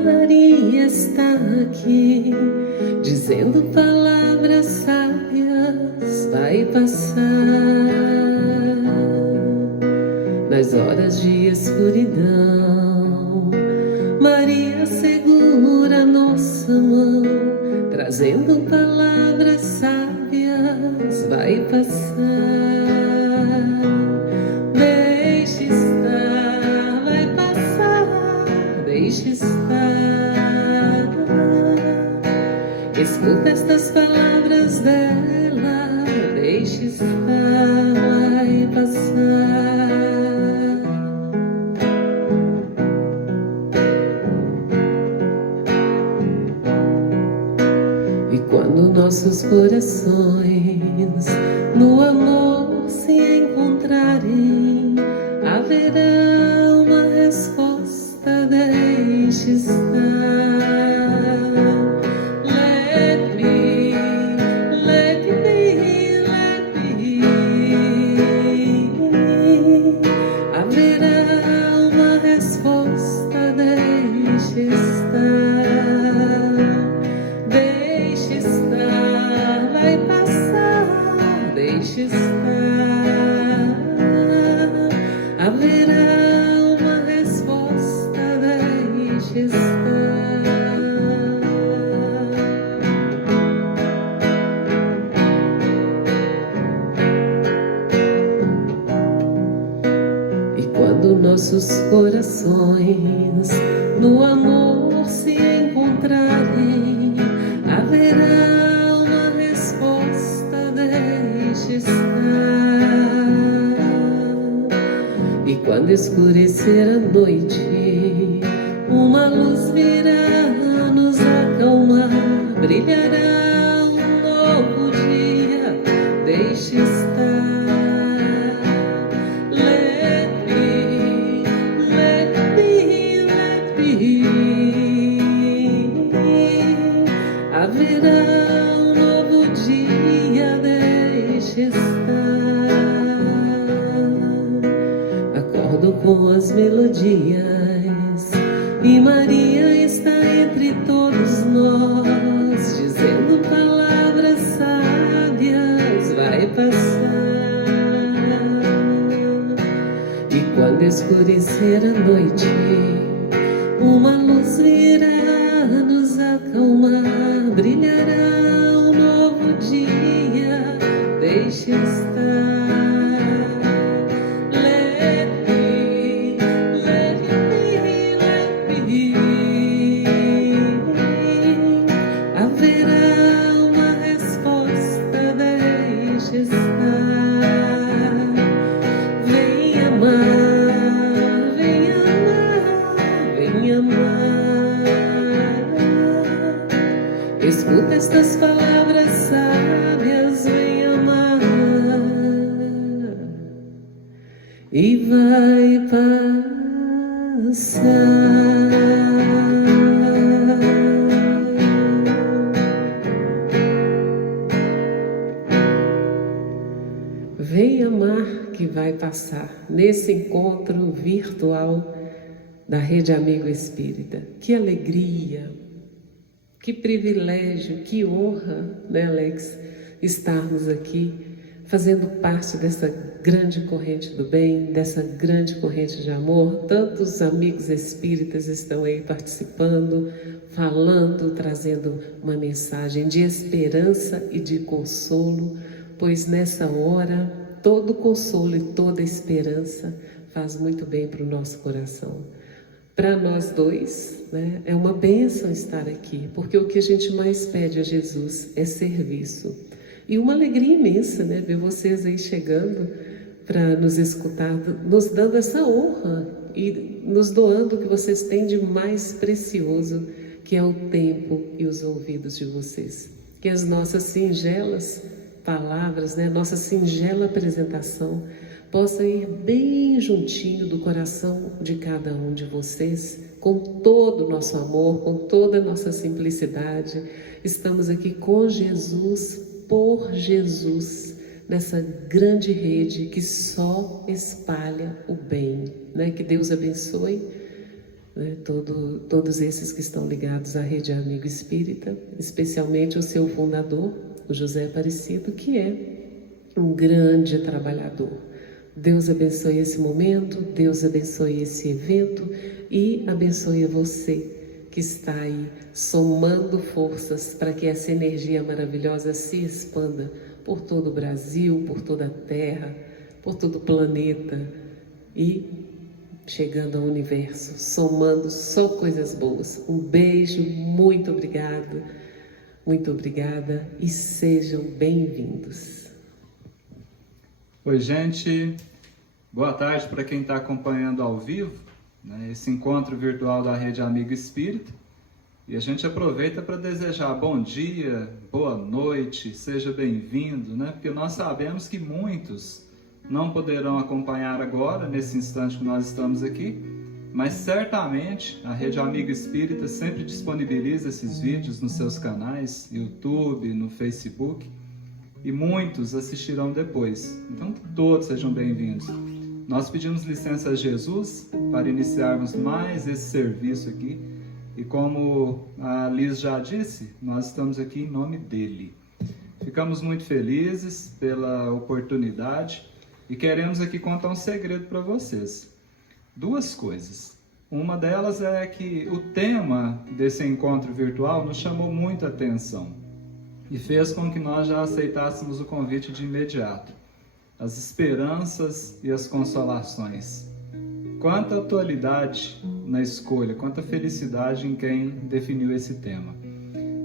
Maria está aqui, dizendo palavras sábias, vai passar nas horas de escuridão. Maria segura nossa mão, trazendo palavras sábias, vai passar. Deixe estar, vai passar, deixe estar. Escuta estas palavras dela, deixe estar, vai passar. E quando nossos corações no amor se encontrarem, haverá uma resposta, deixe estar. Let me, let me, let me. Haverá uma resposta, deixe estar. Deixe estar, vai passar, deixe estar. Haverá uma resposta, deixe estar. E quando nossos corações no amor se encontrarem, haverá uma resposta, deixe estar. E quando escurecer a noite, uma luz virá nos acalmar, brilhará um novo dia, deixe estar. Let me, let me, let me. Haverá um novo dia, deixe estar. Acordo com as melodias e Maria está entre todos nós, dizendo palavras sábias, vai passar. E quando escurecer a noite, uma luz virá nos acalmar, brilhará um novo dia, deixe estar. Let me, let me, let me. Haverá uma resposta, deixe estar. Vem amar, vem amar, vem amar. Escuta estas palavras sábias, vem amar. E vai passar. Vem amar que vai passar nesse encontro virtual da Rede Amigo Espírita. Que alegria, que privilégio, que honra, né, Alex, estarmos aqui fazendo parte dessa grande corrente do bem, dessa grande corrente de amor. Tantos amigos espíritas estão aí participando, falando, trazendo uma mensagem de esperança e de consolo, pois nessa hora todo consolo e toda esperança faz muito bem para o nosso coração. Para nós dois, né, é uma bênção estar aqui, porque o que a gente mais pede a Jesus é serviço. E uma alegria imensa, né, ver vocês aí chegando para nos escutar, nos dando essa honra e nos doando o que vocês têm de mais precioso, que é o tempo e os ouvidos de vocês. Que as nossas singelas palavras, né, nossa singela apresentação possa ir bem juntinho do coração de cada um de vocês, com todo o nosso amor, com toda a nossa simplicidade. Estamos aqui com Jesus, por Jesus, nessa grande rede que só espalha o bem, né? Que Deus abençoe né, todos esses que estão ligados à Rede Amigo Espírita, especialmente o seu fundador, o José Aparecido, que é um grande trabalhador. Deus abençoe esse momento, Deus abençoe esse evento e abençoe você que está aí somando forças para que essa energia maravilhosa se expanda por todo o Brasil, por toda a Terra, por todo o planeta e chegando ao universo, somando só coisas boas. Um beijo, muito obrigado, muito obrigada e sejam bem-vindos. Oi, gente. Boa tarde para quem está acompanhando ao vivo, né, esse encontro virtual da Rede Amigo Espírita. E a gente aproveita para desejar bom dia, boa noite, seja bem-vindo, né? Porque nós sabemos que muitos não poderão acompanhar agora, nesse instante que nós estamos aqui, mas certamente a Rede Amigo Espírita sempre disponibiliza esses vídeos nos seus canais, YouTube, no Facebook, e muitos assistirão depois. Então, que todos sejam bem-vindos. Nós pedimos licença a Jesus para iniciarmos mais esse serviço aqui, e como a Liz já disse, nós estamos aqui em nome dele. Ficamos muito felizes pela oportunidade e queremos aqui contar um segredo para vocês. Duas coisas. Uma delas é que o tema desse encontro virtual nos chamou muita atenção e fez com que nós já aceitássemos o convite de imediato. As esperanças e as consolações. Quanta atualidade na escolha, quanta felicidade em quem definiu esse tema.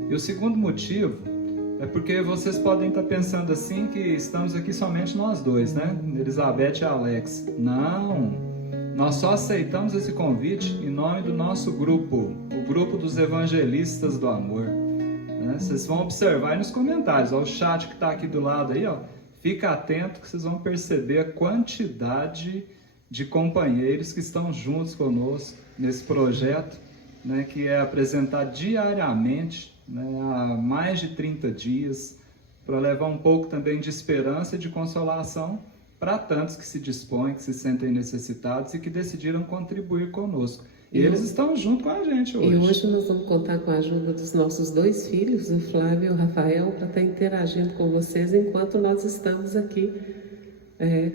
E o segundo motivo é porque vocês podem estar pensando assim que estamos aqui somente nós dois, né? Elizabeth e Alex. Não! Nós só aceitamos esse convite em nome do nosso grupo, o grupo dos Evangelistas do Amor. Né? Vocês vão observar aí nos comentários, ó, o chat que está aqui do lado aí, ó. Fica atento que vocês vão perceber a quantidade de companheiros que estão juntos conosco nesse projeto, né, que é apresentar diariamente, né, há mais de 30 dias, para levar um pouco também de esperança e de consolação para tantos que se dispõem, que se sentem necessitados e que decidiram contribuir conosco. E eles estão junto com a gente hoje. E hoje nós vamos contar com a ajuda dos nossos dois filhos, o Flávio e o Rafael, para estar interagindo com vocês enquanto nós estamos aqui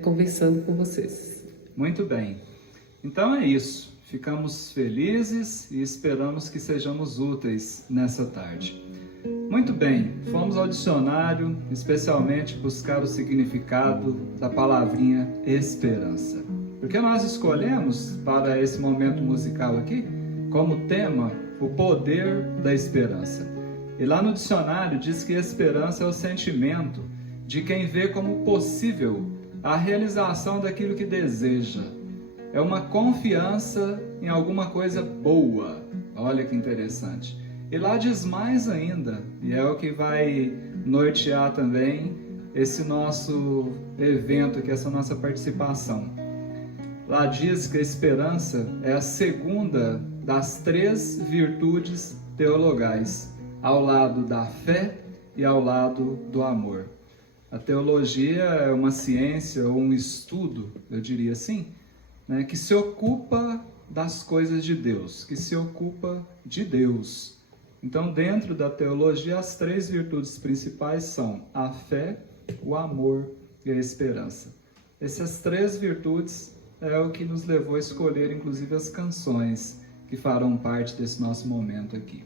conversando com vocês. Muito bem. Então é isso. Ficamos felizes e esperamos que sejamos úteis nessa tarde. Muito bem, fomos ao dicionário, especialmente buscar o significado da palavrinha esperança. Porque nós escolhemos para esse momento musical aqui, como tema, o poder da esperança. E lá no dicionário diz que esperança é o sentimento de quem vê como possível a realização daquilo que deseja. É uma confiança em alguma coisa boa. Olha que interessante. E lá diz mais ainda, e é o que vai nortear também esse nosso evento aqui, essa nossa participação. Lá diz que a esperança é a segunda das 3 virtudes teologais, ao lado da fé e ao lado do amor. A teologia é uma ciência ou um estudo, eu diria assim, né, que se ocupa das coisas de Deus, que se ocupa de Deus. Então, dentro da teologia, as 3 virtudes principais são a fé, o amor e a esperança. Essas 3 virtudes é o que nos levou a escolher, inclusive, as canções que farão parte desse nosso momento aqui.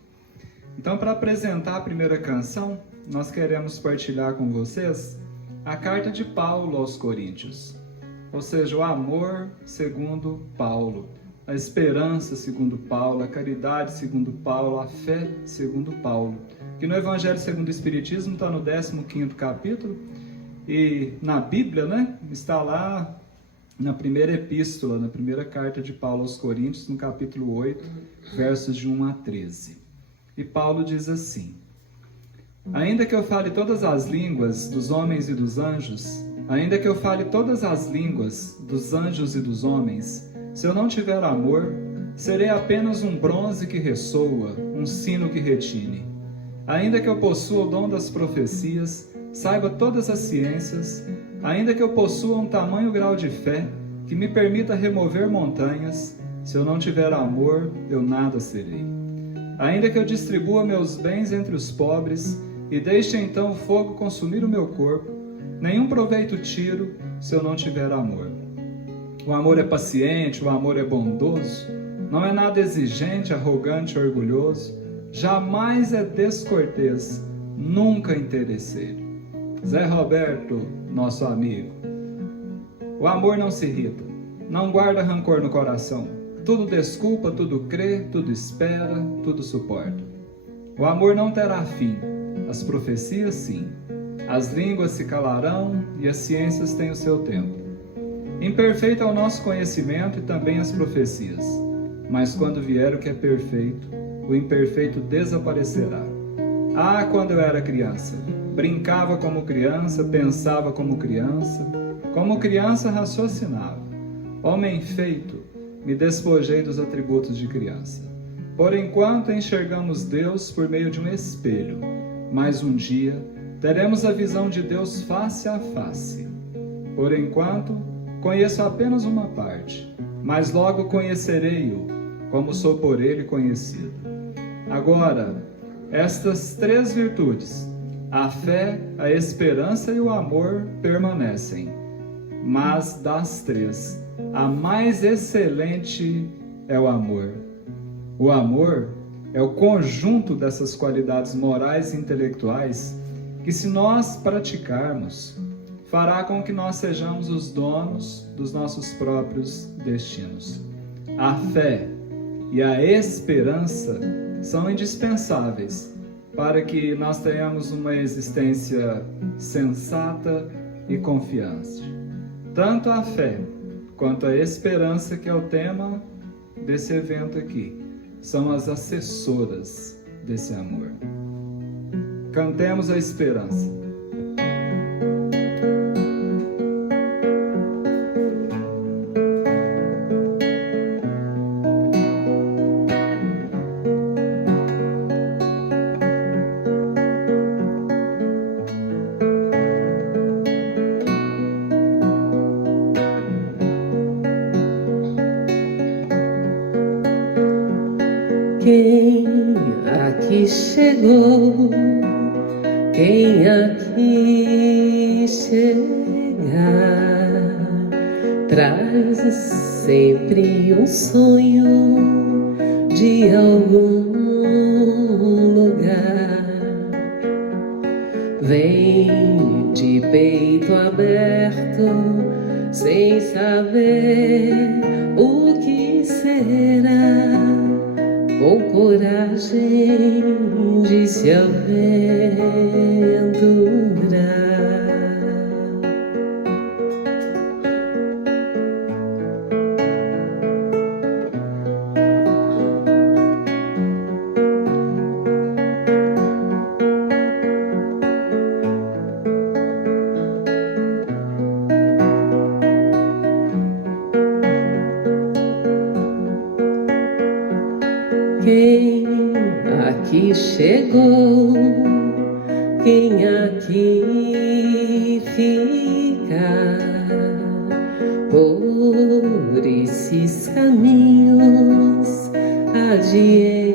Então, para apresentar a primeira canção, nós queremos partilhar com vocês a carta de Paulo aos Coríntios. Ou seja, o amor segundo Paulo, a esperança segundo Paulo, a caridade segundo Paulo, a fé segundo Paulo. Que no Evangelho segundo o Espiritismo está no 15º capítulo e na Bíblia, né, está lá na primeira epístola, na primeira carta de Paulo aos Coríntios, no capítulo 8, versos de 1 a 13. E Paulo diz assim: ainda que eu fale todas as línguas dos homens e dos anjos, ainda que eu fale todas as línguas dos anjos e dos homens, se eu não tiver amor, serei apenas um bronze que ressoa, um sino que retine. Ainda que eu possua o dom das profecias, saiba todas as ciências, ainda que eu possua um tamanho grau de fé que me permita remover montanhas, Se eu não tiver amor, eu nada serei. Ainda que eu distribua meus bens entre os pobres e deixe então o fogo consumir o meu corpo, nenhum proveito tiro se eu não tiver amor. O amor é paciente, o amor é bondoso, não é nada exigente, arrogante, orgulhoso, jamais é descortês, nunca interesseiro. Zé Roberto, nosso amigo. O amor não se irrita, não guarda rancor no coração, tudo desculpa, tudo crê, tudo espera, tudo suporta. O amor não terá fim, as profecias sim, as línguas se calarão e as ciências têm o seu tempo. Imperfeito é o nosso conhecimento e também as profecias, mas quando vier o que é perfeito, o imperfeito desaparecerá. Ah, quando eu era criança, brincava como criança, pensava como criança raciocinava. Homem feito, me despojei dos atributos de criança. Por enquanto enxergamos Deus por meio de um espelho, mas um dia teremos a visão de Deus face a face. Por enquanto, conheço apenas uma parte, mas logo conhecerei-o, como sou por ele conhecido. Agora, estas três virtudes, a fé, a esperança e o amor, permanecem. Mas das três, a mais excelente é o amor. O amor é o conjunto dessas qualidades morais e intelectuais que, se nós praticarmos, fará com que nós sejamos os donos dos nossos próprios destinos. A fé e a esperança são indispensáveis para que nós tenhamos uma existência sensata e confiante. Tanto a fé quanto a esperança, que é o tema desse evento aqui, são as assessoras desse amor. Cantemos a esperança. Quem aqui chegou, quem aqui chegar, traz sempre um sonho de algum lugar. Vem de peito aberto, sem saber o que será, com coragem de se aventurar. Quem aqui chegou, quem aqui fica, por esses caminhos há de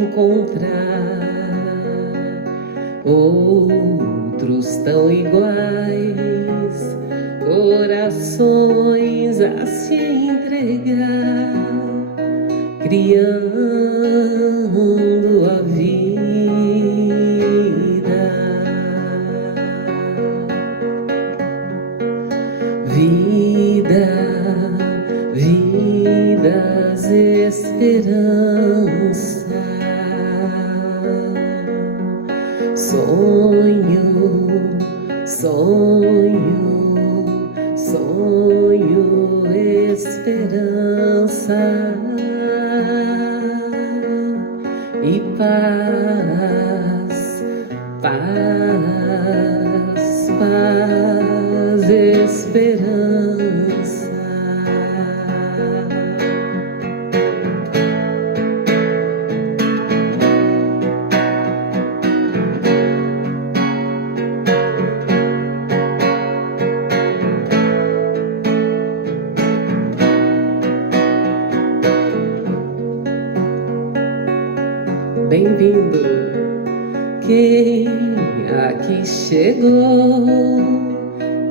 encontrar outros tão iguais, corações a se entregar, criando a vida, vidas, esperança, sonho, esperança e paz, esperança.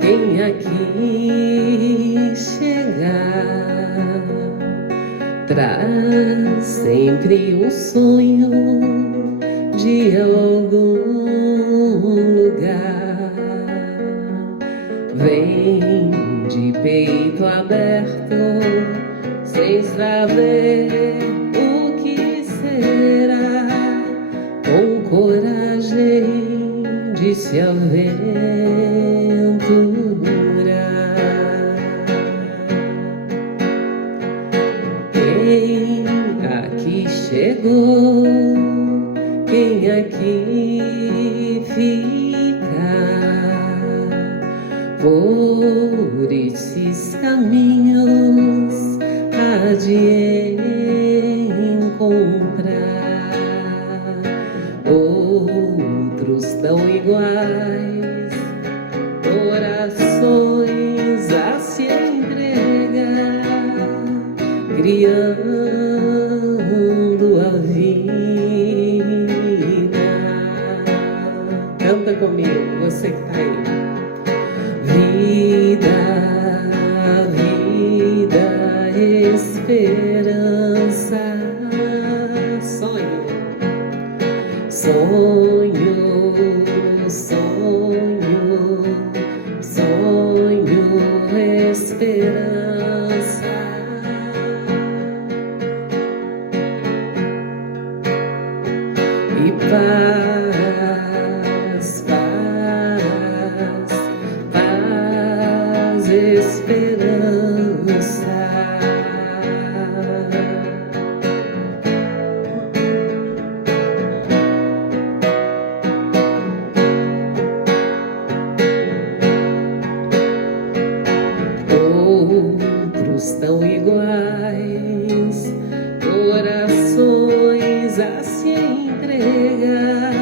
quem aqui chegar traz sempre um sonho de algum lugar. Vem de peito aberto, sem saber o que será, com coragem de se aventurar. Quem aqui chegou, quem aqui fica por esses caminhos há de encontrar outros tão iguais, corações a se entregar, criando a vida. Canta comigo, você que tá aí. Vida, vida, esperança, sonho, sonho, sonho, sonho, esperança. E paz, paz, paz, esperança. Outros tão iguais, corações a se entregar,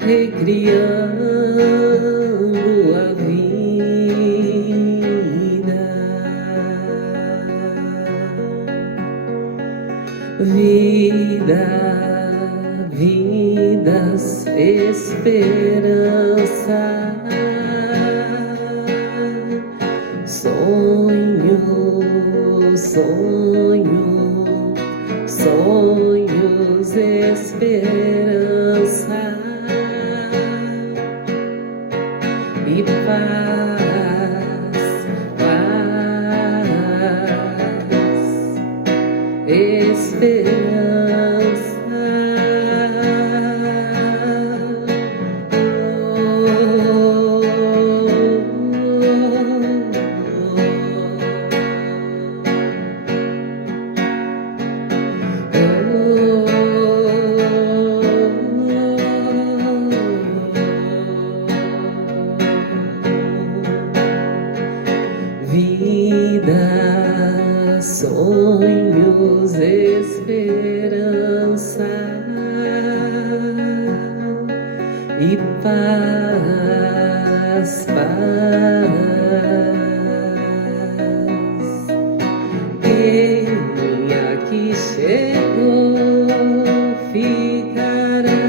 recriando a vida. Vida, vidas, esperança. Sonho, sonho, sonhos, esperança. E paz, paz, esperança. Vida, sonhos, esperança e paz, paz. Quem aqui chegou ficará.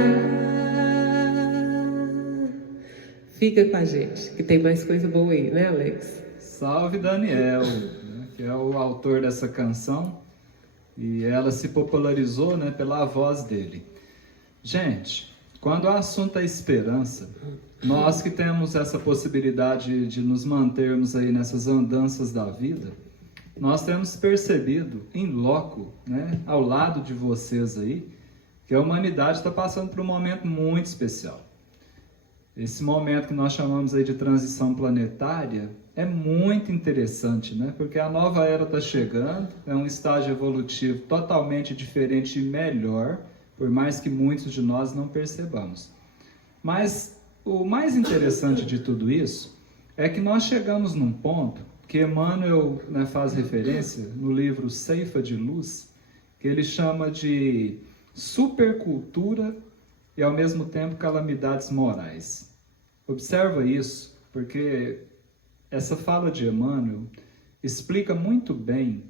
Fica com a gente, que tem mais coisa boa aí, né, Alex? Salve Daniel, né, que é o autor dessa canção, e ela se popularizou, né, pela voz dele. Gente, quando o assunto é esperança, nós que temos essa possibilidade de nos mantermos aí nessas andanças da vida, nós temos percebido em loco, né, ao lado de vocês aí, que a humanidade está passando por um momento muito especial. Esse momento que nós chamamos aí de transição planetária é muito interessante, né? Porque a nova era está chegando, é um estágio evolutivo totalmente diferente e melhor, por mais que muitos de nós não percebamos. Mas o mais interessante de tudo isso é que nós chegamos num ponto que Emmanuel, né, faz referência no livro Ceifa de Luz, que ele chama de supercultura e ao mesmo tempo calamidades morais. Observa isso, porque essa fala de Emmanuel explica muito bem,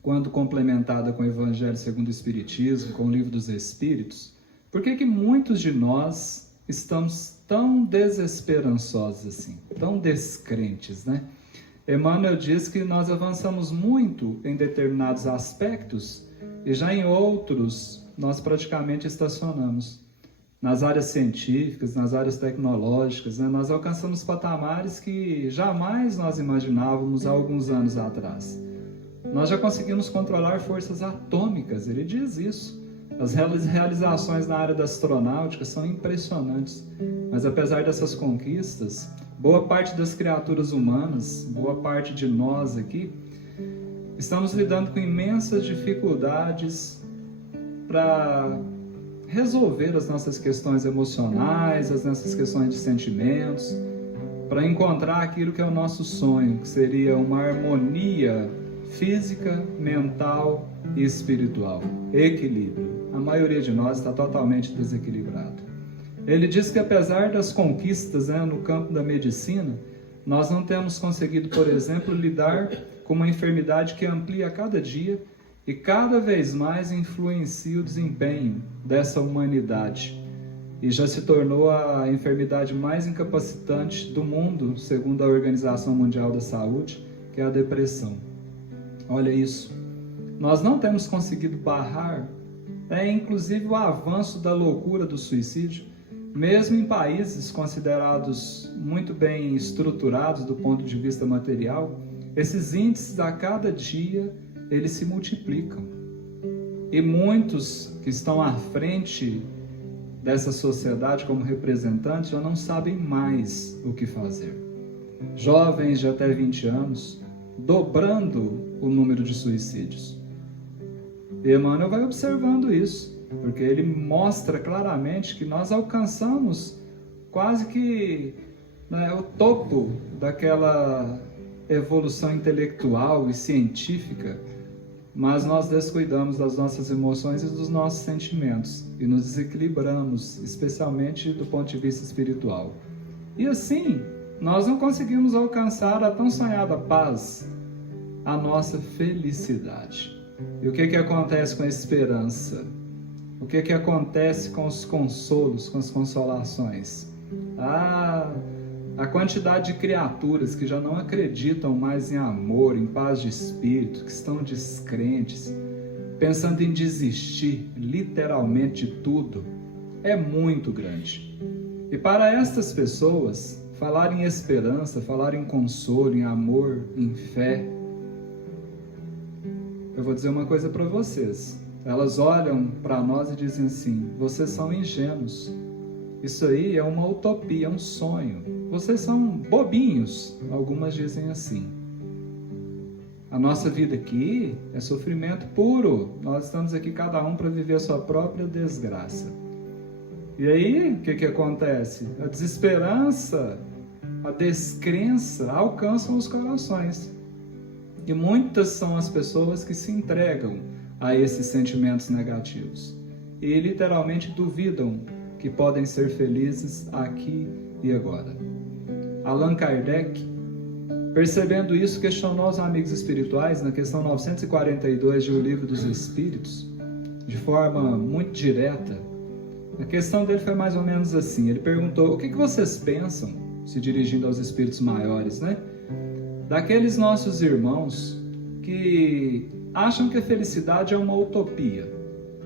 quando complementada com o Evangelho segundo o Espiritismo, com o Livro dos Espíritos, por que muitos de nós estamos tão desesperançosos assim, tão descrentes, né? Emmanuel diz que nós avançamos muito em determinados aspectos e já em outros nós praticamente estacionamos. Nas áreas científicas, nas áreas tecnológicas, né? Nós alcançamos patamares que jamais nós imaginávamos há alguns anos atrás. Nós já conseguimos controlar forças atômicas, ele diz isso. As realizações na área da astronáutica são impressionantes, mas apesar dessas conquistas, boa parte das criaturas humanas, boa parte de nós aqui, estamos lidando com imensas dificuldades para resolver as nossas questões emocionais, as nossas questões de sentimentos, para encontrar aquilo que é o nosso sonho, que seria uma harmonia física, mental e espiritual, equilíbrio. A maioria de nós está totalmente desequilibrado. Ele diz que apesar das conquistas, né, no campo da medicina, nós não temos conseguido, por exemplo, lidar com uma enfermidade que amplia a cada dia e cada vez mais influencia o desempenho dessa humanidade. E já se tornou a enfermidade mais incapacitante do mundo, segundo a Organização Mundial da Saúde, que é a depressão. Olha isso. Nós não temos conseguido barrar, inclusive o avanço da loucura do suicídio, mesmo em países considerados muito bem estruturados do ponto de vista material. Esses índices a cada dia eles se multiplicam. E muitos que estão à frente dessa sociedade como representantes já não sabem mais o que fazer. Jovens de até 20 anos, dobrando o número de suicídios. E Emmanuel vai observando isso, porque ele mostra claramente que nós alcançamos quase que, né, o topo daquela evolução intelectual e científica, mas nós descuidamos das nossas emoções e dos nossos sentimentos e nos desequilibramos, especialmente do ponto de vista espiritual. E assim, nós não conseguimos alcançar a tão sonhada paz, a nossa felicidade. E o que acontece com a esperança? O que acontece com os consolos, com as consolações? A quantidade de criaturas que já não acreditam mais em amor, em paz de espírito, que estão descrentes, pensando em desistir literalmente de tudo, é muito grande. E para estas pessoas, falar em esperança, falar em consolo, em amor, em fé, eu vou dizer uma coisa para vocês. Elas olham para nós e dizem assim: vocês são ingênuos. Isso aí é uma utopia, é um sonho. Vocês são bobinhos. Algumas dizem assim. A nossa vida aqui é sofrimento puro. Nós estamos aqui cada um para viver a sua própria desgraça. E aí, o que acontece? A desesperança, a descrença alcançam os corações. E muitas são as pessoas que se entregam a esses sentimentos negativos e literalmente duvidam que podem ser felizes aqui e agora. Allan Kardec, percebendo isso, questionou os amigos espirituais na questão 942 de O Livro dos Espíritos, de forma muito direta. A questão dele foi mais ou menos assim. Ele perguntou: o que vocês pensam, se dirigindo aos espíritos maiores, né? Daqueles nossos irmãos que acham que a felicidade é uma utopia,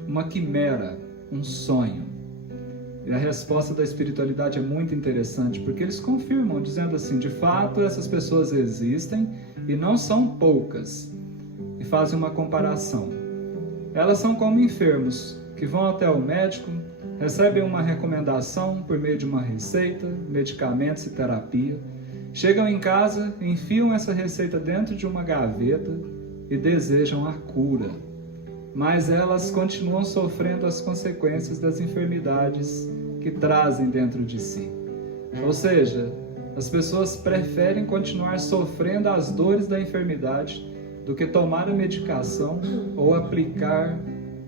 uma quimera, um sonho. E a resposta da espiritualidade é muito interessante, porque eles confirmam, dizendo assim: de fato, essas pessoas existem e não são poucas. E fazem uma comparação. Elas são como enfermos que vão até o médico, recebem uma recomendação por meio de uma receita, medicamentos e terapia. Chegam em casa, enfiam essa receita dentro de uma gaveta e desejam a cura. Mas elas continuam sofrendo as consequências das enfermidades que trazem dentro de si. Ou seja, as pessoas preferem continuar sofrendo as dores da enfermidade do que tomar a medicação ou aplicar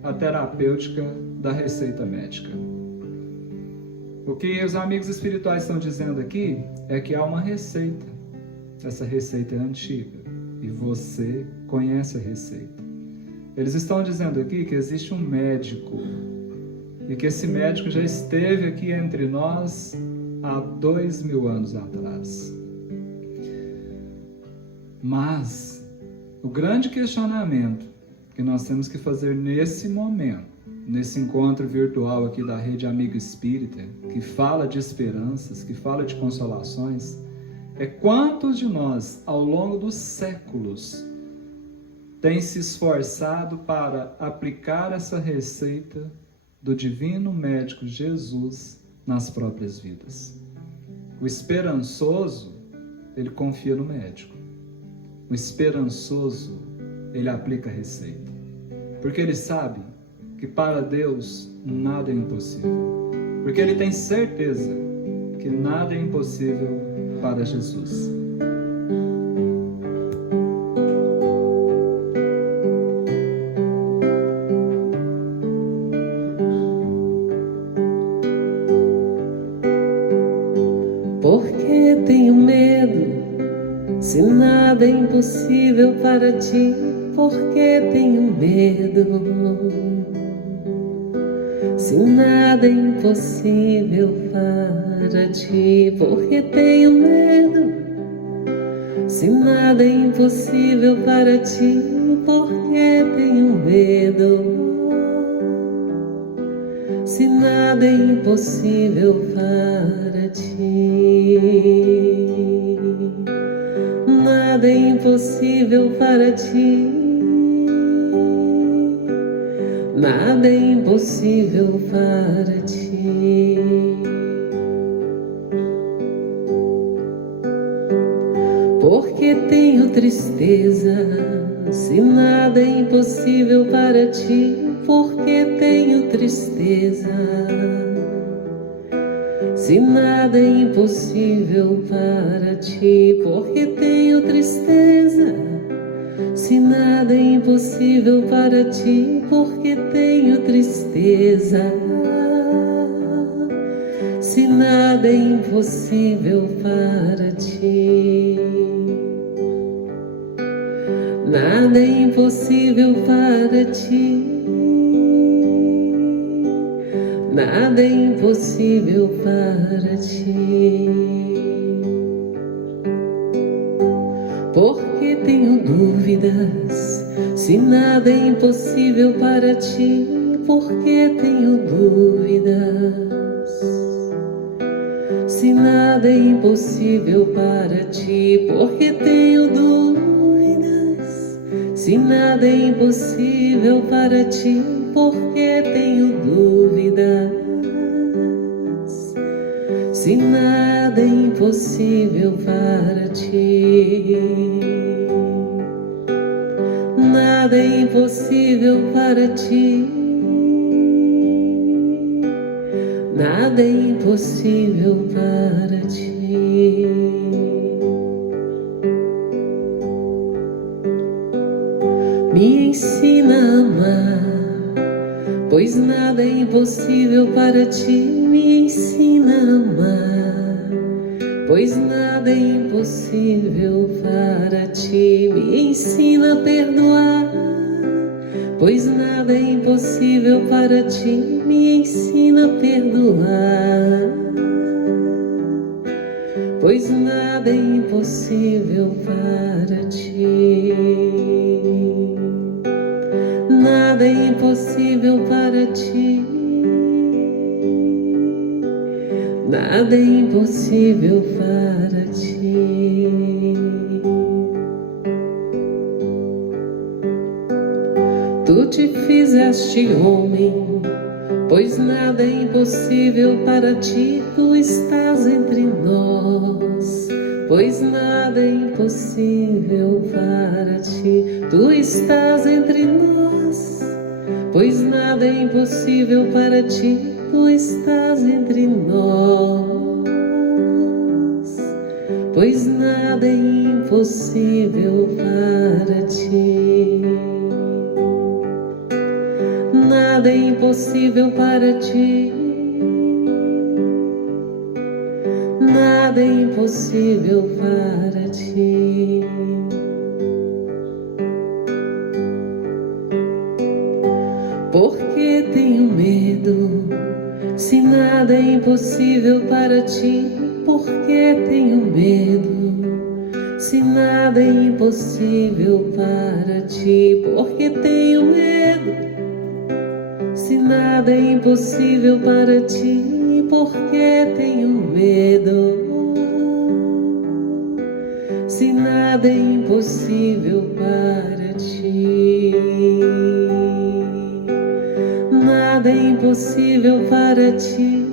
a terapêutica da receita médica. O que os amigos espirituais estão dizendo aqui é que há uma receita. Essa receita é antiga e você conhece a receita. Eles estão dizendo aqui que existe um médico e que esse médico já esteve aqui entre nós há 2000 anos atrás. Mas o grande questionamento que nós temos que fazer nesse momento, nesse encontro virtual aqui da Rede Amigo Espírita, que fala de esperanças, que fala de consolações, é quantos de nós, ao longo dos séculos, têm se esforçado para aplicar essa receita do divino médico Jesus nas próprias vidas. O esperançoso, ele confia no médico. O esperançoso, ele aplica a receita. Porque ele sabe que para Deus nada é impossível. Porque ele tem certeza que nada é impossível para Jesus. Por que tenho medo, se nada é impossível para ti? Por que tenho medo, se nada é impossível para ti? Por que tenho medo, se nada é impossível para ti? Por que tenho medo, se nada é impossível para ti? Nada é impossível para ti. Nada é impossível para ti. Porque tenho tristeza, se nada é impossível para ti? Porque tenho tristeza, se nada é impossível para ti? Porque tenho tristeza, se nada é impossível para ti? Porque tenho tristeza, se nada é impossível para ti. Nada é impossível para ti. Nada é impossível para ti. Porque tenho dúvidas, se nada é impossível para ti? Porque tenho dúvidas, se nada é impossível para ti? Porque tenho dúvidas, se nada é impossível para ti? Porque tenho dúvidas, se nada é impossível para ti. Nada é impossível para ti. Nada é impossível para ti. Me ensina a amar, pois nada é impossível para ti. Me ensina a amar, pois nada é impossível para ti. Me ensina a perdoar, pois nada é impossível para ti. Me ensina a perdoar, pois nada é impossível para ti. Nada é impossível para ti. Nada é impossível para ti. Tu te fizeste homem, pois nada é impossível para ti. Tu estás entre nós, pois nada é impossível para ti. Tu estás entre nós, pois nada é impossível para ti. Tu estás entre nós, pois nada é impossível para ti. Nada é impossível para ti. Nada é impossível para ti. Porque tenho medo, impossível para ti, por que tenho medo? Se nada é impossível para ti, por que tenho medo? Se nada é impossível para ti, por que tenho medo? Se nada é impossível para ti, nada é impossível para ti,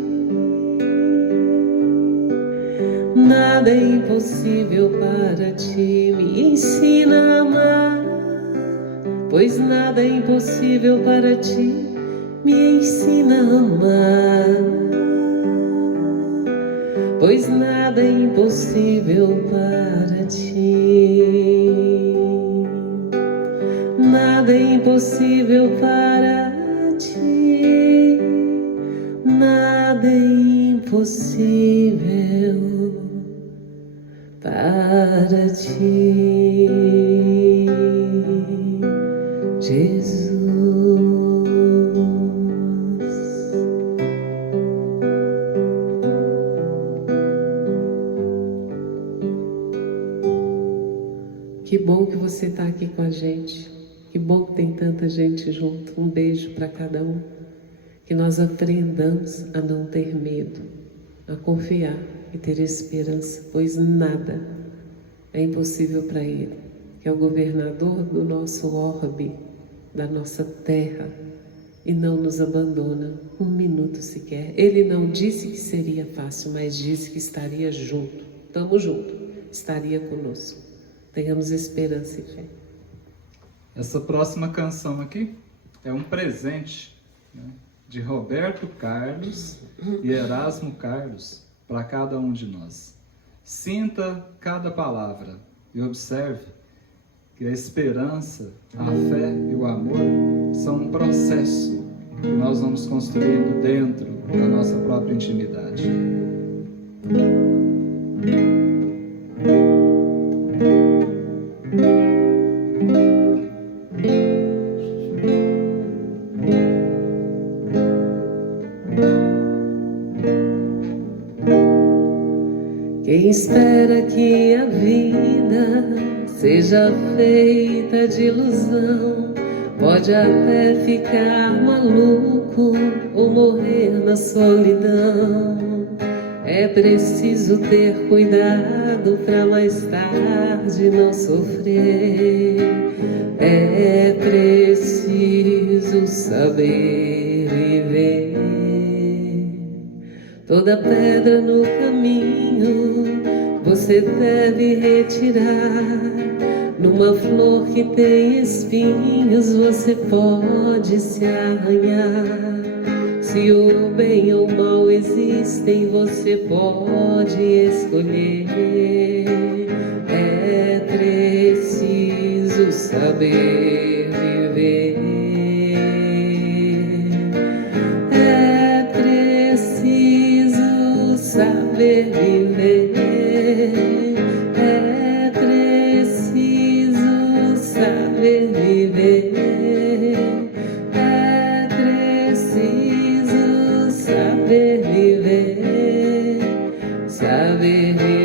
nada é impossível para ti. Me ensina a amar, pois nada é impossível para ti. Me ensina a amar, pois nada é impossível para ti. Nada é impossível para ti. Nada é impossível para ti, Jesus. Que bom que você está aqui com a gente. Que bom que tem tanta gente junto. Um beijo para cada um. Que nós aprendamos a não ter medo, a confiar e ter esperança, pois nada é impossível para Ele, que é o governador do nosso orbe, da nossa terra, e não nos abandona um minuto sequer. Ele não disse que seria fácil, mas disse que estaria junto. Estamos juntos, estaria conosco. Tenhamos esperança e fé. Essa próxima canção aqui é um presente, né, de Roberto Carlos e Erasmo Carlos para cada um de nós. Sinta cada palavra e observe que a esperança, a fé e o amor são um processo que nós vamos construindo dentro da nossa própria intimidade. Quem espera que a vida seja feita de ilusão pode até ficar maluco ou morrer na solidão. É preciso ter cuidado para mais tarde não sofrer. É preciso saber viver. Toda pedra no caminho você deve retirar. Numa flor que tem espinhos você pode se arranhar. Se o bem ou o mal existem, você pode escolher. É preciso saber viver. É preciso saber viver. É preciso saber viver. É preciso saber viver. Saber viver.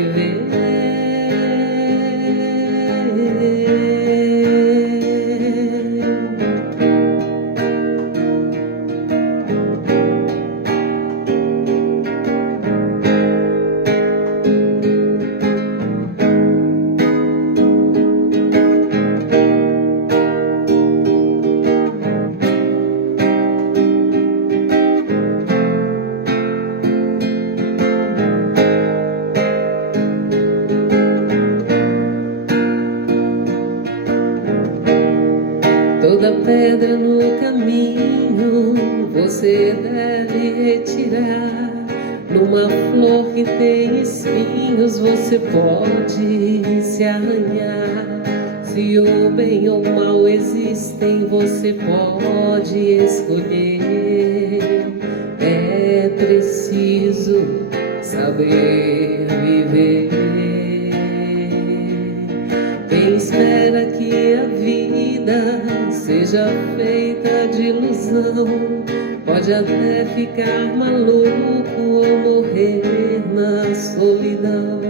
Toda pedra no caminho você deve retirar. Numa flor que tem espinhos você pode se arranhar. Se o bem ou o mal existem, você pode escolher. É preciso saber viver. Quem espera que a vida seja feita de ilusão Pode até ficar maluco ou morrer na solidão.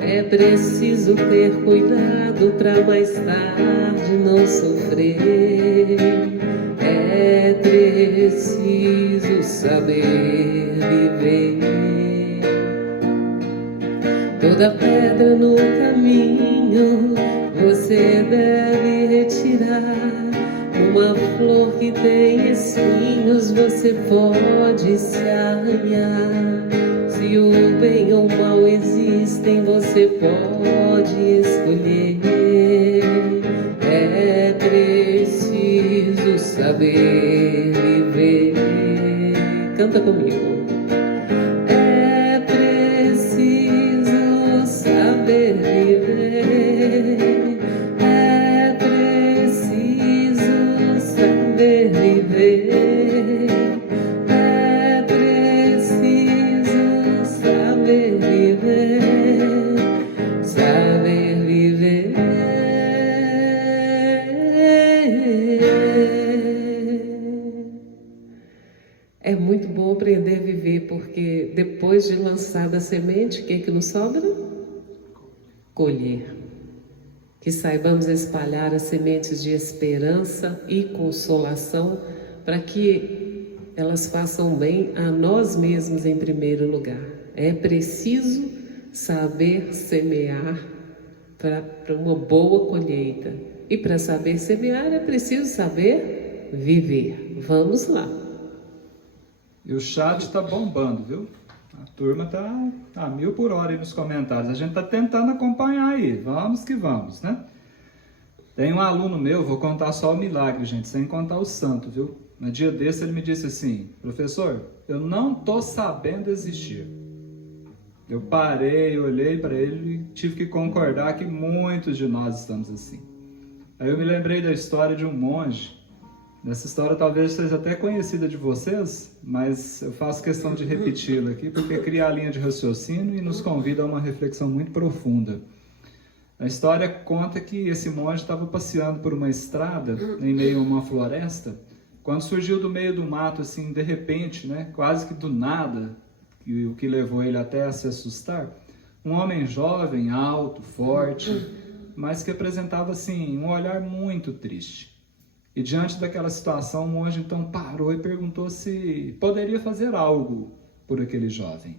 É preciso ter cuidado pra mais tarde não sofrer. É preciso saber viver. Toda pedra no caminho você deve retirar. Uma flor que tem espinhos você pode se arranhar. Se o bem ou o mal existem, você pode escolher. É preciso saber viver. Canta comigo. É preciso saber viver. É preciso saber viver. É preciso saber viver. Saber viver. É muito bom aprender a viver, porque depois de lançada a semente, o que nos sobra? Colher. Que saibamos espalhar as sementes de esperança e consolação para que elas façam bem a nós mesmos em primeiro lugar. É preciso saber semear para uma boa colheita. E para saber semear é preciso saber viver. Vamos lá. E o chat está bombando, viu? A turma tá a 1000 por hora aí nos comentários. A gente está tentando acompanhar aí. Vamos que vamos, né? Tem um aluno meu, vou contar só o milagre, gente, sem contar o santo, viu? No dia desse ele me disse assim: professor, eu não tô sabendo existir. Eu parei, olhei para ele e tive que concordar que muitos de nós estamos assim. Aí eu me lembrei da história de um monge. Essa história talvez seja até conhecida de vocês, mas eu faço questão de repeti-la aqui porque cria a linha de raciocínio e nos convida a uma reflexão muito profunda. A história conta que esse monge estava passeando por uma estrada em meio a uma floresta, quando surgiu do meio do mato, assim, de repente, né, quase que do nada, o que levou ele até a se assustar, um homem jovem, alto, forte, mas que apresentava assim um olhar muito triste. E diante daquela situação, o monge então parou e perguntou se poderia fazer algo por aquele jovem.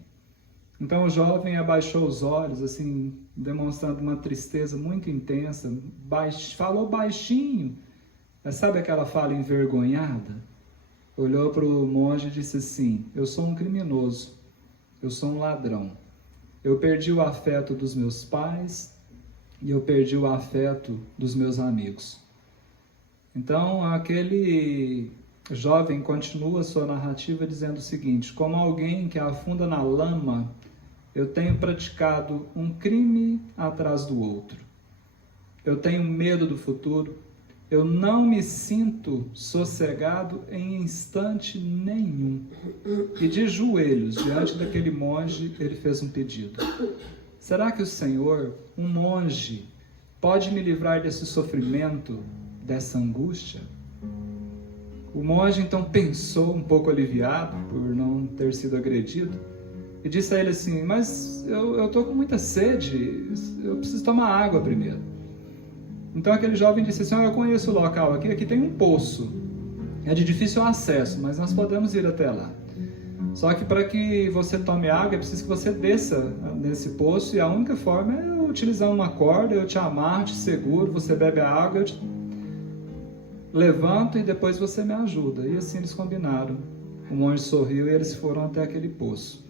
Então o jovem abaixou os olhos, assim, demonstrando uma tristeza muito intensa, falou baixinho, sabe aquela fala envergonhada? Olhou para o monge e disse assim: eu sou um criminoso, eu sou um ladrão, eu perdi o afeto dos meus pais e eu perdi o afeto dos meus amigos. Então, aquele jovem continua sua narrativa dizendo o seguinte: como alguém que afunda na lama, eu tenho praticado um crime atrás do outro. Eu tenho medo do futuro, eu não me sinto sossegado em instante nenhum. E de joelhos, diante daquele monge, ele fez um pedido: será que o Senhor, um monge, pode me livrar desse sofrimento, dessa angústia? O monge então pensou, um pouco aliviado por não ter sido agredido, e disse a ele assim: mas eu estou com muita sede, eu preciso tomar água primeiro. Então aquele jovem disse assim: eu conheço o local aqui tem um poço, é de difícil acesso, mas nós podemos ir até lá. Só que para que você tome água é preciso que você desça nesse poço, e a única forma é utilizar uma corda, eu te amarro, te seguro, você bebe a água, eu te levanto e depois você me ajuda. E assim eles combinaram. O monge sorriu e eles foram até aquele poço.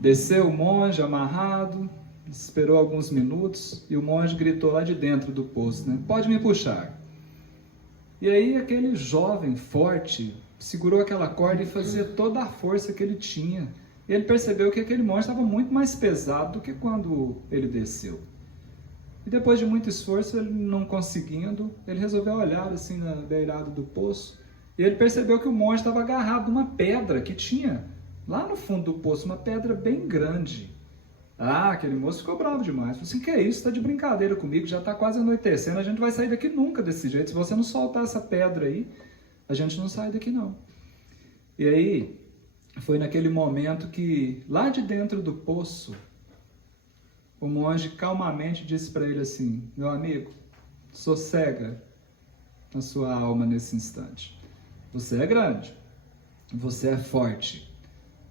Desceu o monge amarrado, esperou alguns minutos e o monge gritou lá de dentro do poço, né? Pode me puxar. E aí aquele jovem forte segurou aquela corda e fazia toda a força que ele tinha. E ele percebeu que aquele monge estava muito mais pesado do que quando ele desceu. E depois de muito esforço, ele não conseguindo, ele resolveu olhar assim na beirada do poço, e ele percebeu que o monge estava agarrado numa pedra que tinha lá no fundo do poço, uma pedra bem grande. Ah, aquele moço ficou bravo demais. Falou assim: que é isso? Está de brincadeira comigo? Já está quase anoitecendo, a gente vai sair daqui nunca desse jeito. Se você não soltar essa pedra aí, a gente não sai daqui não. E aí, foi naquele momento que, lá de dentro do poço, o monge calmamente disse para ele assim: meu amigo, sossega a sua alma nesse instante. Você é grande, você é forte,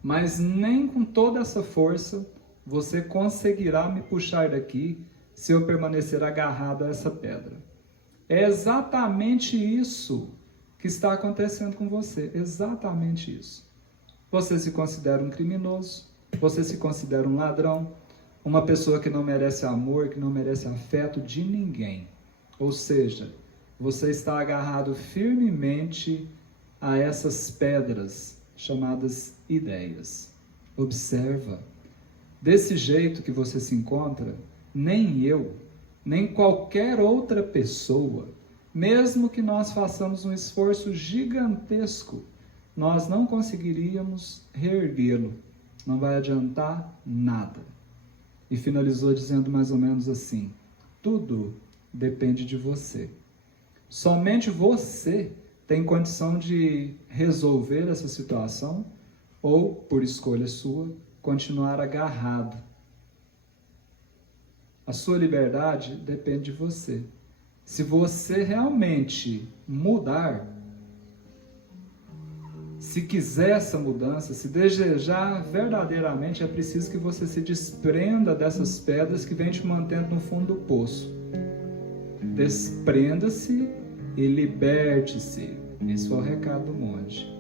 mas nem com toda essa força você conseguirá me puxar daqui se eu permanecer agarrado a essa pedra. É exatamente isso que está acontecendo com você, exatamente isso. Você se considera um criminoso, você se considera um ladrão, uma pessoa que não merece amor, que não merece afeto de ninguém. Ou seja, você está agarrado firmemente a essas pedras chamadas ideias. Observa, desse jeito que você se encontra, nem eu, nem qualquer outra pessoa, mesmo que nós façamos um esforço gigantesco, nós não conseguiríamos reerguê-lo. Não vai adiantar nada. E finalizou dizendo mais ou menos assim: tudo depende de você. Somente você tem condição de resolver essa situação ou, por escolha sua, continuar agarrado. A sua liberdade depende de você. Se você realmente mudar, se quiser essa mudança, se desejar verdadeiramente, é preciso que você se desprenda dessas pedras que vêm te mantendo no fundo do poço. Desprenda-se e liberte-se. Esse foi o recado do monge.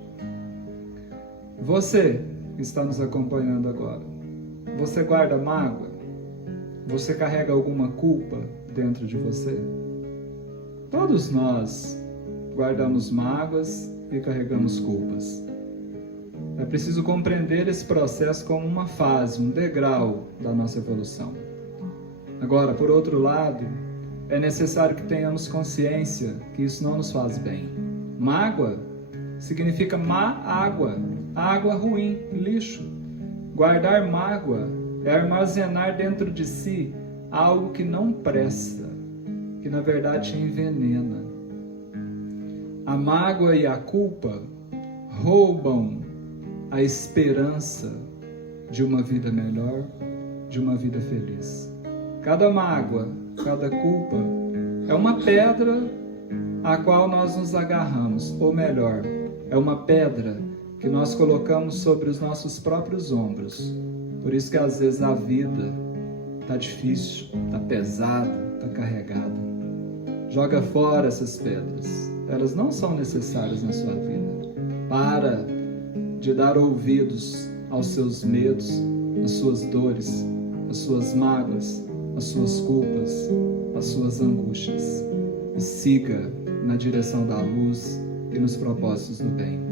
Você que está nos acompanhando agora, você guarda mágoa? Você carrega alguma culpa dentro de você? Todos nós guardamos mágoas e carregamos culpas. É preciso compreender esse processo como uma fase, um degrau da nossa evolução. Agora, por outro lado, é necessário que tenhamos consciência que isso não nos faz bem. Mágoa significa má água, água ruim, lixo. Guardar mágoa é armazenar dentro de si algo que não presta, que na verdade te envenena. A mágoa e a culpa roubam a esperança de uma vida melhor, de uma vida feliz. Cada mágoa, cada culpa é uma pedra a qual nós nos agarramos, ou melhor, é uma pedra que nós colocamos sobre os nossos próprios ombros. Por isso que às vezes a vida está difícil, está pesada, está carregada. Joga fora essas pedras. Elas não são necessárias na sua vida. Para de dar ouvidos aos seus medos, às suas dores, às suas mágoas, às suas culpas, às suas angústias. E siga na direção da luz e nos propósitos do bem.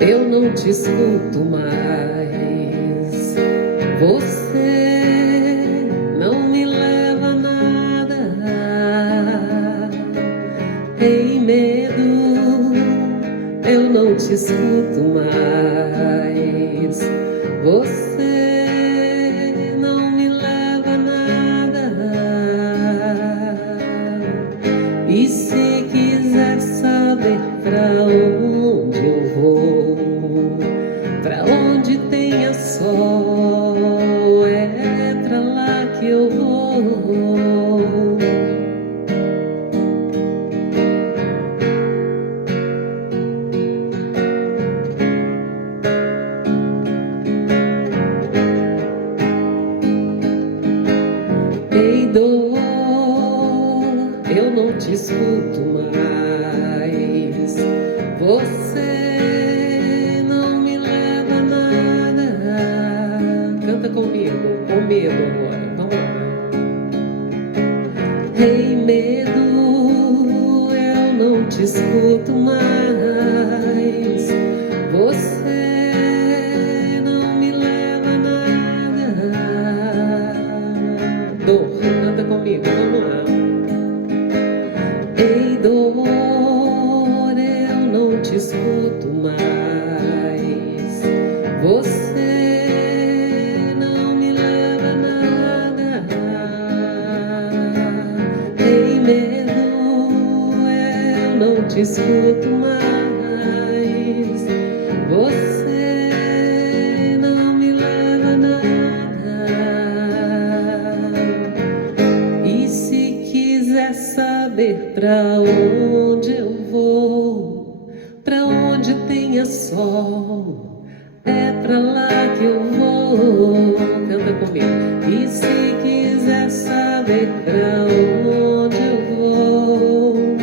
Eu não te escuto mais. Você não me leva a nada. Ei, medo, eu não te escuto mais. Você não me leva a nada. E se quiser saber pra onde eu vou, pra onde tenha sol, é pra lá que eu vou. Ei, dor, eu não te escuto mais. Você não me leva a nada. Canta comigo, com medo agora, vamos lá. Ei, medo, eu não te escuto mais. Você não me leva a nada. te escuto mais. Você não me leva a nada. Tem medo, eu não te escuto mais. Você não me leva a nada. E se quiser saber pra onde eu vou, pra onde tenha sol, é pra lá que eu vou. Canta comigo. E se quiser saber pra onde eu vou,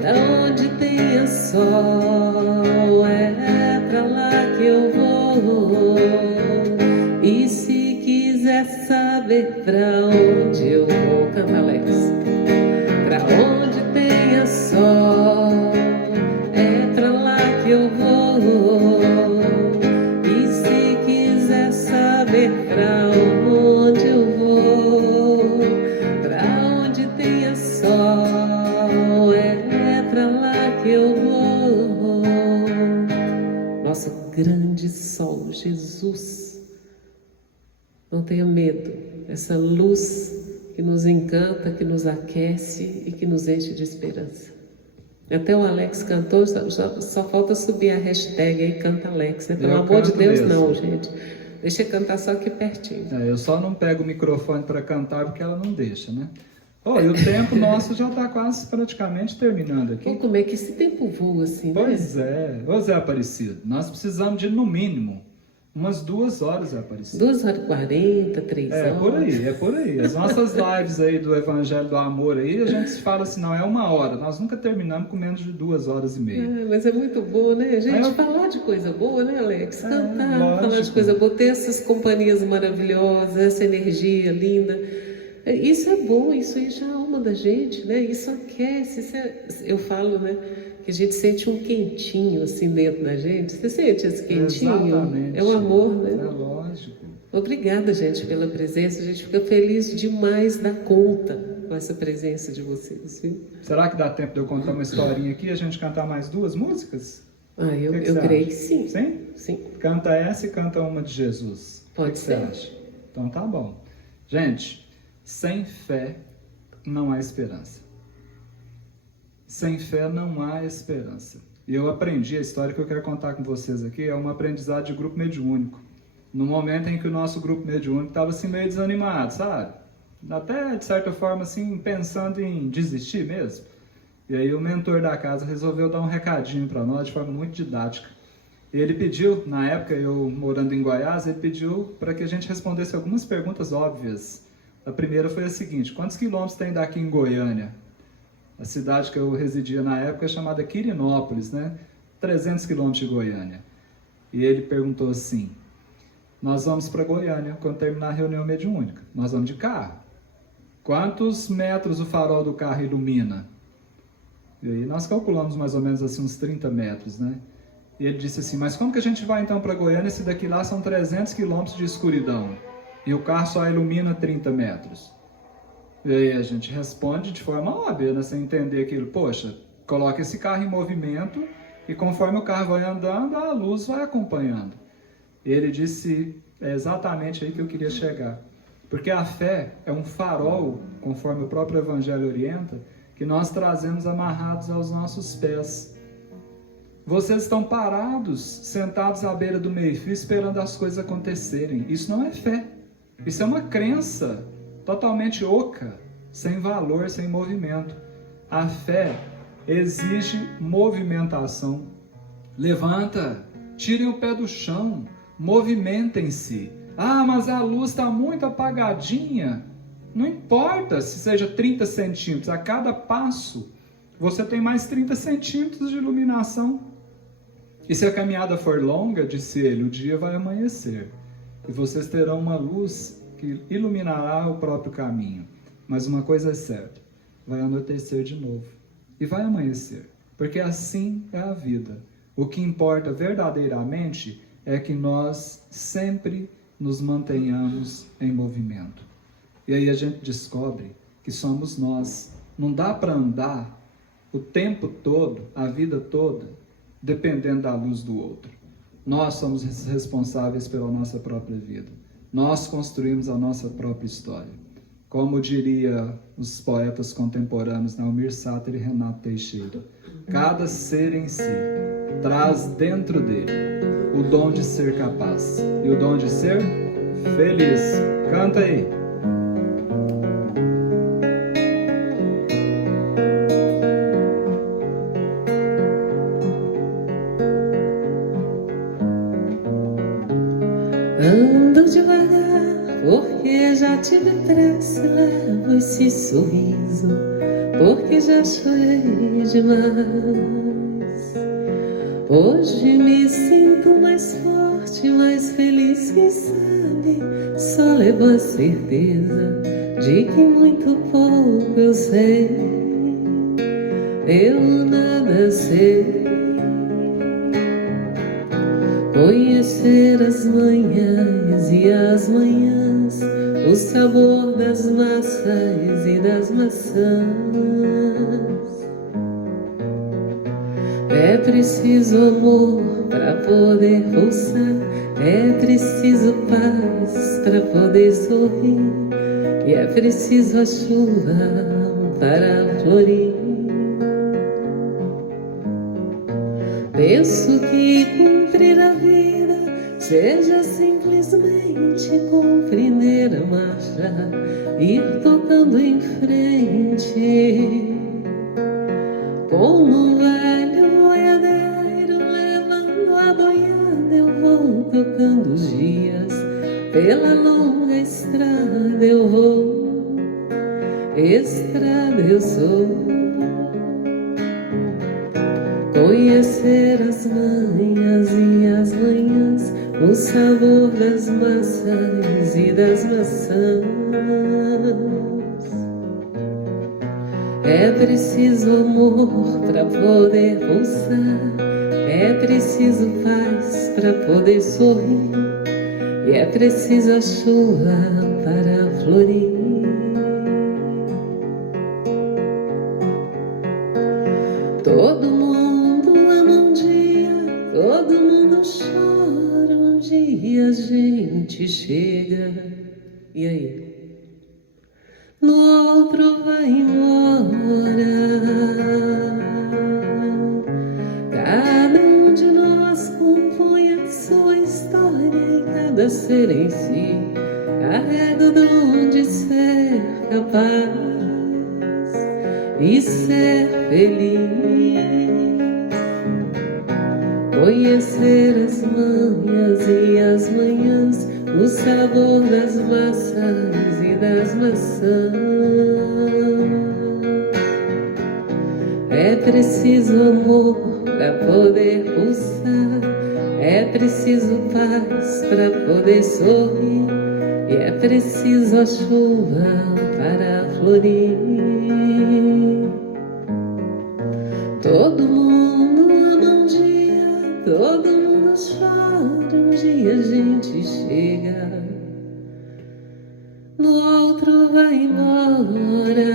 pra onde tenha sol, é pra lá que eu vou. E se quiser saber pra onde eu vou, canta Alex. Pra onde tenha sol, é pra lá que eu vou. E se quiser saber pra onde eu vou, pra onde tenha sol, é pra lá que eu vou. Nosso grande sol, Jesus. Não tenha medo, essa luz que nos encanta, que nos aquece e que nos enche de esperança. Até o Alex cantou, só falta subir a hashtag aí, canta Alex, né? Pelo amor de Deus, mesmo. Não, gente. Deixa eu cantar só aqui pertinho. Eu só não pego o microfone para cantar porque ela não deixa, né? E o tempo nosso já está quase praticamente terminando aqui. Como é que esse tempo voa assim, né? Pois é. Ô Zé Aparecido, nós precisamos de, no mínimo, umas 2 horas, Zé Aparecido. 2h40, 3 horas. É por aí. As nossas lives aí do Evangelho do Amor aí, a gente fala assim, não, é 1 hora. Nós nunca terminamos com menos de 2h30. Mas é muito bom, né, gente? Falar de coisa boa, né, Alex? Cantar, falar de coisa boa, ter essas companhias maravilhosas, essa energia linda. Isso é bom, isso aí já é alma da gente, né? Isso aquece, eu falo, né? Que a gente sente um quentinho assim dentro da gente. Você sente esse quentinho? Exatamente. É o amor, né? É lógico. Obrigada, gente, pela presença. A gente fica feliz demais da conta com essa presença de vocês, viu? Será que dá tempo de eu contar uma historinha aqui e a gente cantar mais 2 músicas? Eu creio que sim. Sim? Sim. Canta essa e canta uma de Jesus. Pode ser. Você acha? Então tá bom. Gente, sem fé não há esperança. Sem fé não há esperança. E eu aprendi, a história que eu quero contar com vocês aqui é uma aprendizado de grupo mediúnico. No momento em que o nosso grupo mediúnico estava assim meio desanimado, sabe? Até, de certa forma, assim, pensando em desistir mesmo. E aí o mentor da casa resolveu dar um recadinho para nós de forma muito didática. E ele pediu, na época, eu morando em Goiás, ele pediu para que a gente respondesse algumas perguntas óbvias. A primeira foi a seguinte: quantos quilômetros tem daqui em Goiânia? A cidade que eu residia na época é chamada Quirinópolis, né? 300 quilômetros de Goiânia. E ele perguntou assim: nós vamos para Goiânia quando terminar a reunião mediúnica. Nós vamos de carro. Quantos metros o farol do carro ilumina? E aí nós calculamos mais ou menos assim uns 30 metros, né? E ele disse assim: mas como que a gente vai então para Goiânia se daqui lá são 300 quilômetros de escuridão? E o carro só ilumina 30 metros. E aí a gente responde de forma óbvia, né? Sem entender aquilo. Poxa, coloca esse carro em movimento e conforme o carro vai andando, a luz vai acompanhando. E ele disse: é exatamente aí que eu queria chegar. Porque a fé é um farol, conforme o próprio Evangelho orienta, que nós trazemos amarrados aos nossos pés. Vocês estão parados, sentados à beira do meio-fio, esperando as coisas acontecerem. Isso não é fé. Isso é uma crença totalmente oca, sem valor, sem movimento. A fé exige movimentação. Levanta, tirem o pé do chão, movimentem-se. Mas a luz está muito apagadinha. Não importa se seja 30 centímetros, a cada passo você tem mais 30 centímetros de iluminação. E se a caminhada for longa, disse ele, o dia vai amanhecer. E vocês terão uma luz que iluminará o próprio caminho. Mas uma coisa é certa, vai anoitecer de novo. E vai amanhecer. Porque assim é a vida. O que importa verdadeiramente é que nós sempre nos mantenhamos em movimento. E aí a gente descobre que somos nós. Não dá para andar o tempo todo, a vida toda, dependendo da luz do outro. Nós somos responsáveis pela nossa própria vida. Nós construímos a nossa própria história. Como diria os poetas contemporâneos Naumir Sater e Renato Teixeira, cada ser em si traz dentro dele o dom de ser capaz e o dom de ser feliz. Canta aí. Ando devagar, porque já tive pressa, levo esse sorriso, porque já chorei demais. Hoje me sinto mais forte, mais feliz, quem sabe, só levo a certeza de que muito pouco eu sei, eu nada sei. Conhecer as manhãs e as manhãs, o sabor das maçãs e das maçãs. É preciso amor para poder pulsar, é preciso paz para poder sorrir, e é preciso a chuva para florir. Penso que cumprir a vida seja simplesmente compreender a marcha, ir tocando em frente, como um velho boiadeiro levando a boiada. Eu vou tocando os dias, pela longa estrada eu vou, estrada eu sou. Conhecer as manhãs e as manhãs, o sabor das maçãs e das maçãs. É preciso amor para poder pulsar, é preciso paz para poder sorrir, e é preciso a chuva para florir. Todo mundo ama um dia, todo mundo chora um dia, a gente chega, e aí? No outro vai embora. Cada um de nós compõe a sua história, e cada ser em si carrega o dom de ser capaz e ser feliz. Conhecer as manhãs e as manhãs, o sabor das maçãs e das maçãs. É preciso amor para poder pulsar, é preciso paz para poder sorrir, e é preciso a chuva para florir. Todo mundo ama um dia, todo mundo chora um dia, a gente chega, no outro vai embora.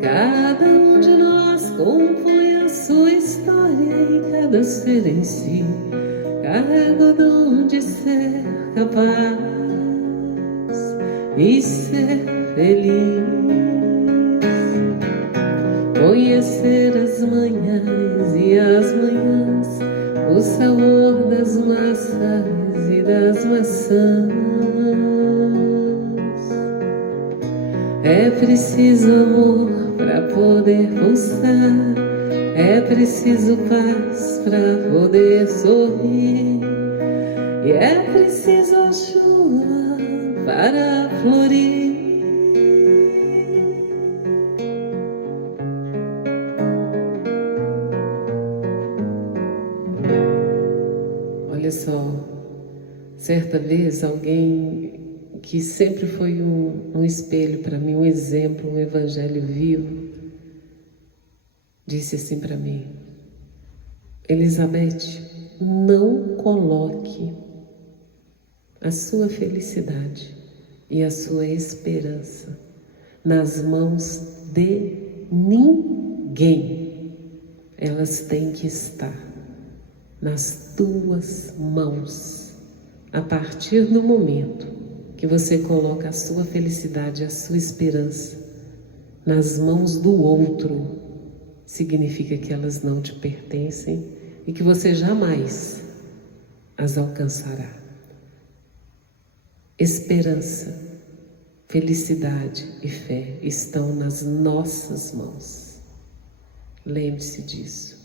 Cada um de nós compõe a sua história, e cada ser em si carrega o dom de ser capaz e ser feliz. Conhecer as manhãs e as manhãs, o sabor das maçãs e das maçãs. É preciso amor para poder pulsar, é preciso paz para poder sorrir, e é preciso a chuva para florir. Olha só, certa vez alguém que sempre foi um espelho para mim, um exemplo, um evangelho vivo, disse assim para mim: Elizabeth, não coloque a sua felicidade e a sua esperança nas mãos de ninguém. elas têm que estar nas tuas mãos, a partir do momento que você coloca a sua felicidade, a sua esperança nas mãos do outro, significa que elas não te pertencem e que você jamais as alcançará. Esperança, felicidade e fé estão nas nossas mãos. Lembre-se disso.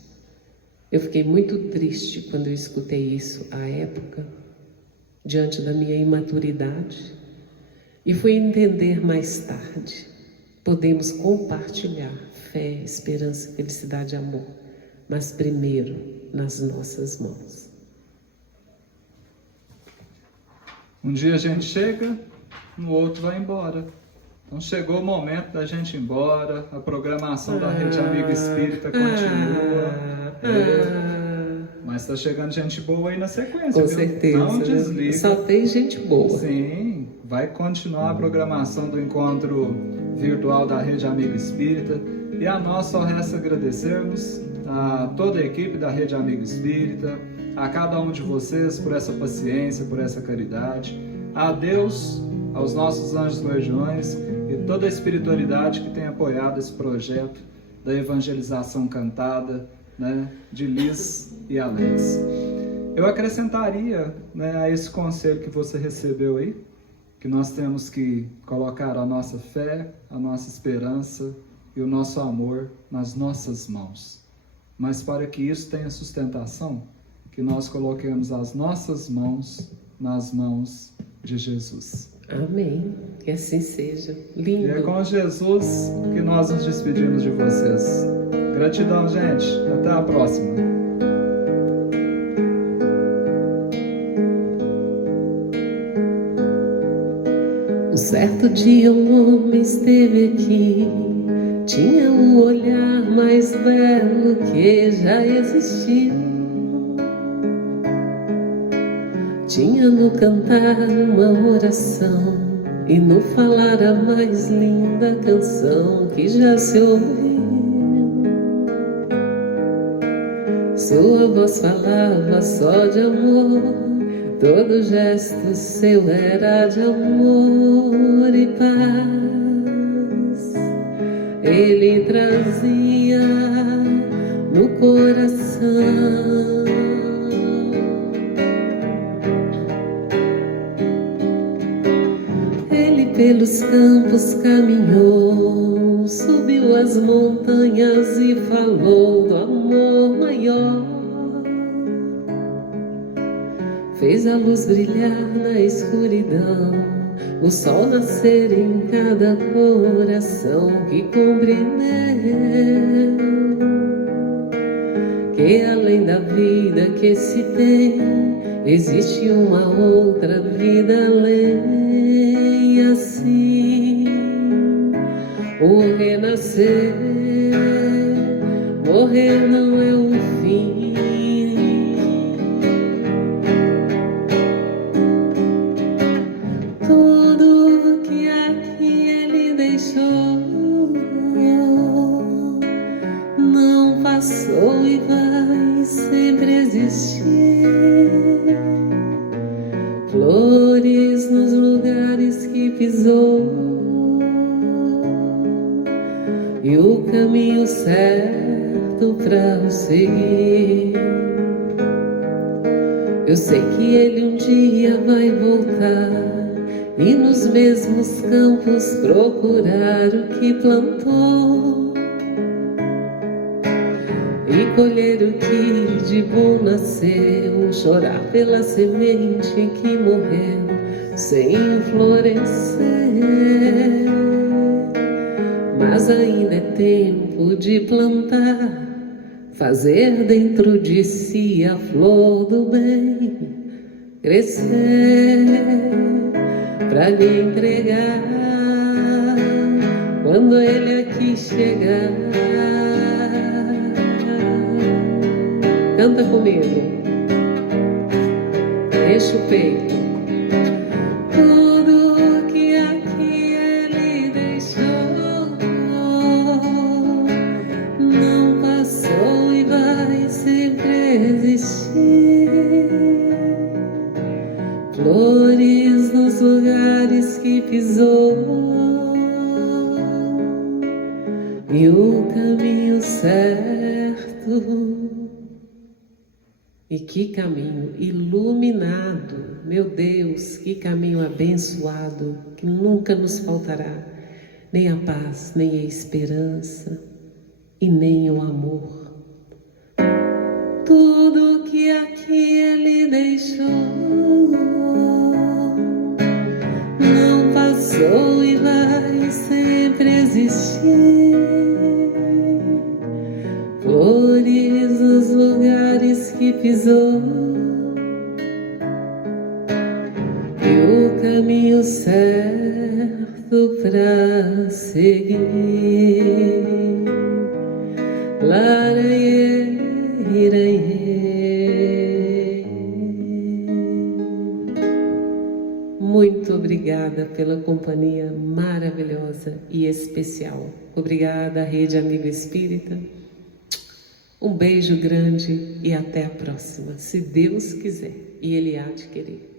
Eu fiquei muito triste quando eu escutei isso à época, diante da minha imaturidade, e fui entender mais tarde. Podemos compartilhar fé, esperança, felicidade e amor, mas primeiro nas nossas mãos. Um dia a gente chega, no outro vai embora. Então chegou o momento da gente ir embora, a programação da Rede Amiga Espírita continua. Mas está chegando gente boa aí na sequência. Com viu? certeza. Não desliga. Só tem gente boa. Sim, vai continuar a programação do encontro virtual da Rede Amiga Espírita. E a nós só resta agradecermos a toda a equipe da Rede Amiga Espírita, a cada um de vocês por essa paciência, por essa caridade, a Deus, aos nossos anjos guardiões e toda a espiritualidade que tem apoiado esse projeto da evangelização cantada, né, de Liz e Alex. Eu acrescentaria, né, a esse conselho que você recebeu aí, que nós temos que colocar a nossa fé, a nossa esperança e o nosso amor nas nossas mãos. Mas para que isso tenha sustentação, que nós coloquemos as nossas mãos nas mãos de Jesus. Amém. Que assim seja. Lindo. E é com Jesus que nós nos despedimos de vocês. Gratidão, gente. Até a próxima. Um certo dia um homem esteve aqui, tinha o olhar mais belo que já existiu. Tinha no cantar uma oração e no falar a mais linda canção que já se ouviu. Sua voz falava só de amor, todo gesto seu era de amor e paz. Ele trazia no coração pelos campos caminhou, subiu as montanhas e falou do amor maior. Fez a luz brilhar na escuridão, o sol nascer em cada coração que compreendeu que além da vida que se tem, existe uma outra vida além. Assim, o renascer, morrer não é o fim. Tudo que aqui ele deixou não passou e vai sempre existir. Flores nos lugares que pisou e o caminho certo pra o seguir. Eu sei que ele um dia vai voltar e nos mesmos campos procurar o que plantou e colher o que de bom nasceu, chorar pela semente que morreu sem florescer. Mas ainda é tempo de plantar, fazer dentro de si a flor do bem crescer, pra lhe entregar quando ele aqui chegar. Canta comigo, enche o peito. Tudo que aqui ele deixou não passou e E que caminho iluminado, meu Deus, que caminho abençoado, que nunca nos faltará nem a paz, nem a esperança e nem o amor. Tudo que aqui Ele deixou não passou e vai sempre existir. Flores nos lugares que pisou e o caminho certo pra seguir. Muito obrigada pela companhia maravilhosa e especial. Obrigada, Rede Amigo Espírita. Um beijo grande e até a próxima, se Deus quiser, e Ele há de querer.